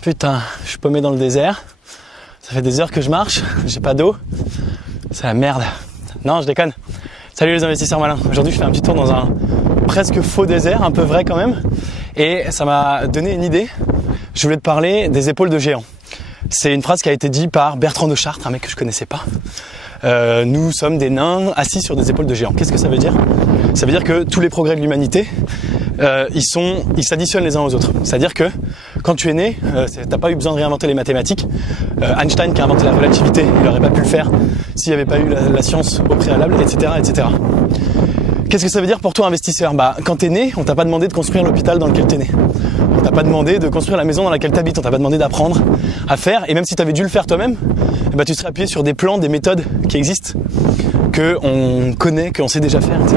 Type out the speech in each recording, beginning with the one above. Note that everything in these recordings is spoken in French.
Putain, je suis paumé dans le désert. Ça fait des heures que je marche, j'ai pas d'eau. C'est la merde. Non, je déconne. Salut les investisseurs malins. Aujourd'hui, je fais un petit tour dans un presque faux désert, un peu vrai quand même. Et ça m'a donné une idée. Je voulais te parler des épaules de géant. C'est une phrase qui a été dite par Bertrand de Chartres, un mec que je connaissais pas. Nous sommes des nains assis sur des épaules de géants. Qu'est-ce que ça veut dire ? Ça veut dire que tous les progrès de l'humanité, ils s'additionnent les uns aux autres. C'est-à-dire que quand tu es né, t'as pas eu besoin de réinventer les mathématiques. Einstein qui a inventé la relativité, il n'aurait pas pu le faire s'il n'y avait pas eu la science au préalable, etc., etc. Qu'est-ce que ça veut dire pour toi, investisseur ? Quand t'es né, on t'a pas demandé de construire l'hôpital dans lequel t'es né. On t'a pas demandé de construire la maison dans laquelle t'habites. On t'a pas demandé d'apprendre à faire. Et même si t'avais dû le faire toi-même, tu serais appuyé sur des plans, des méthodes qui existent, qu'on connaît, qu'on sait déjà faire, etc.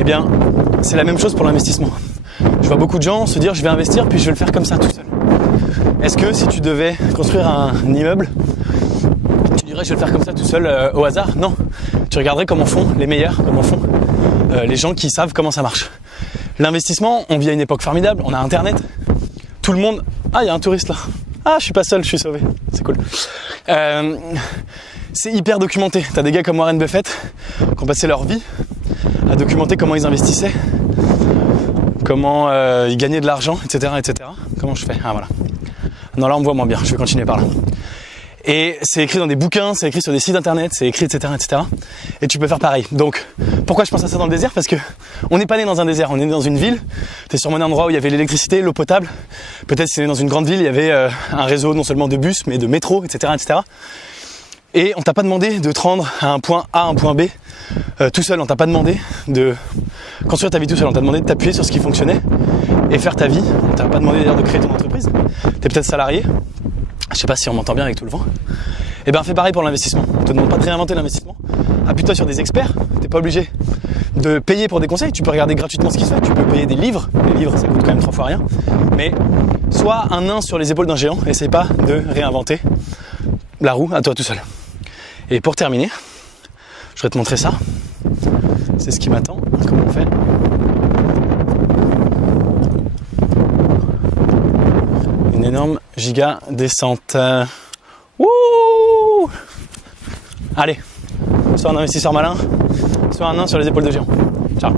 Eh bien, c'est la même chose pour l'investissement. Je vois beaucoup de gens se dire, je vais investir, puis je vais le faire comme ça, tout seul. Est-ce que si tu devais construire un immeuble, tu dirais, je vais le faire comme ça, tout seul, au hasard ? Non. Tu regarderais comment font les meilleurs, comment font les gens qui savent comment ça marche. L'investissement, on vit à une époque formidable, on a Internet, tout le monde... Ah, il y a un touriste là. Ah, je suis pas seul, je suis sauvé. C'est cool. C'est hyper documenté. T'as des gars comme Warren Buffett qui ont passé leur vie à documenter comment ils investissaient, comment ils gagnaient de l'argent, etc., etc. Comment je fais ? Ah, voilà. Non, là, on me voit moins bien. Je vais continuer par là. Et c'est écrit dans des bouquins, c'est écrit sur des sites internet, c'est écrit, etc., etc. Et tu peux faire pareil. Donc, pourquoi je pense à ça dans le désert ? Parce que on n'est pas né dans un désert, on est né dans une ville. T'es sûrement un endroit où il y avait l'électricité, l'eau potable. Peut-être si t'es né dans une grande ville, il y avait un réseau non seulement de bus, mais de métro, etc., etc. Et on t'a pas demandé de te rendre à un point A, un point B, tout seul. On t'a pas demandé de construire ta vie tout seul. On t'a demandé de t'appuyer sur ce qui fonctionnait et faire ta vie. On t'a pas demandé d'ailleurs de créer ton entreprise. T'es peut-être salarié. Je sais pas si on m'entend bien avec tout le vent. Eh bien, fais pareil pour l'investissement. On te demande pas de réinventer l'investissement. Appuie-toi sur des experts. T'es pas obligé de payer pour des conseils. Tu peux regarder gratuitement ce qui se fait. Tu peux payer des livres. Les livres, ça coûte quand même 3 fois rien. Mais sois un nain sur les épaules d'un géant. Essaye pas de réinventer la roue à toi tout seul. Et pour terminer, je vais te montrer ça. C'est ce qui m'attend. Comment on fait ? Une énorme giga descente. Wouh ! Allez, sois un investisseur malin, sois un nain sur les épaules de géant. Ciao.